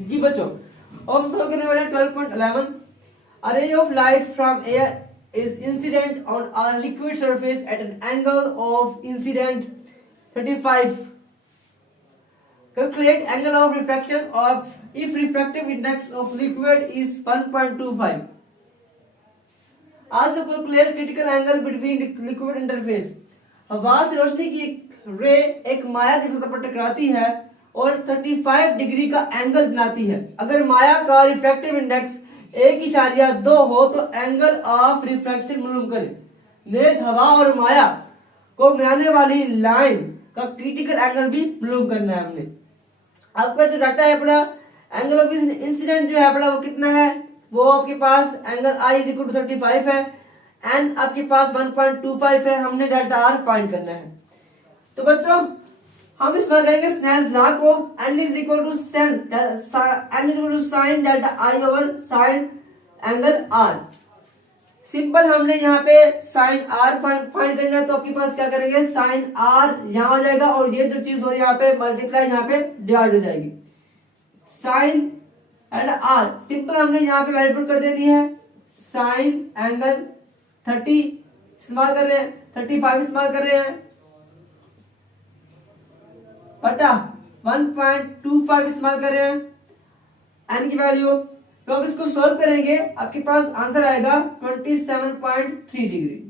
जी बच्चों, अब हम सॉल्व करने वाले हैं 12.11। A ray of light from air is incident on a liquid surface at an angle of incident 35. Calculate angle of refraction of if refractive index of liquid is 1.25. Also calculate critical angle between liquid interface. हवा से रोशनी की रे एक माया की सतह पर टकराती है और 35 डिग्री का एंगल बनाती है। अगर माया का रिफ्रैक्टिव इंडेक्स 1.2 हो तो एंगल ऑफ रिफ्रैक्शन मालूम करें। नेक्स्ट, हवा और माया को मिलाने वाली लाइन का क्रिटिकल एंगल भी मालूम करना है हमने। आपका जो डाटा है अपना एंगल ऑफ इंसिडेंट जो है अपना वो कितना है, वो आपके पास angle I is equal to 35 है, एंड आपके पास 1.25 है। हमने डेल्टा आर फाइंड करना है। तो बच्चों हम इसमें करेंगे स्नेल्स लॉ को, n is equal to sine delta I over sine angle R. Simple हमने यहाँ पे साइन आर फाइंड करना है, तो आपके पास क्या करेंगे, साइन आर यहाँ हो जाएगा और ये जो चीज हो यहाँ पे मल्टीप्लाई यहाँ पे डिवाइड हो जाएगी। साइन एंड आर सिंपल हमने यहाँ पे वैल्यू पुट कर देनी है। साइन एंगल 30 इस्तेमाल कर रहे हैं, 35 इस्तेमाल कर रहे हैं, बटा 1.25 इस्तेमाल कर रहे हैं एन की वैल्यू। तो अब इसको सॉल्व करेंगे, आपके पास आंसर आएगा 27.3 डिग्री।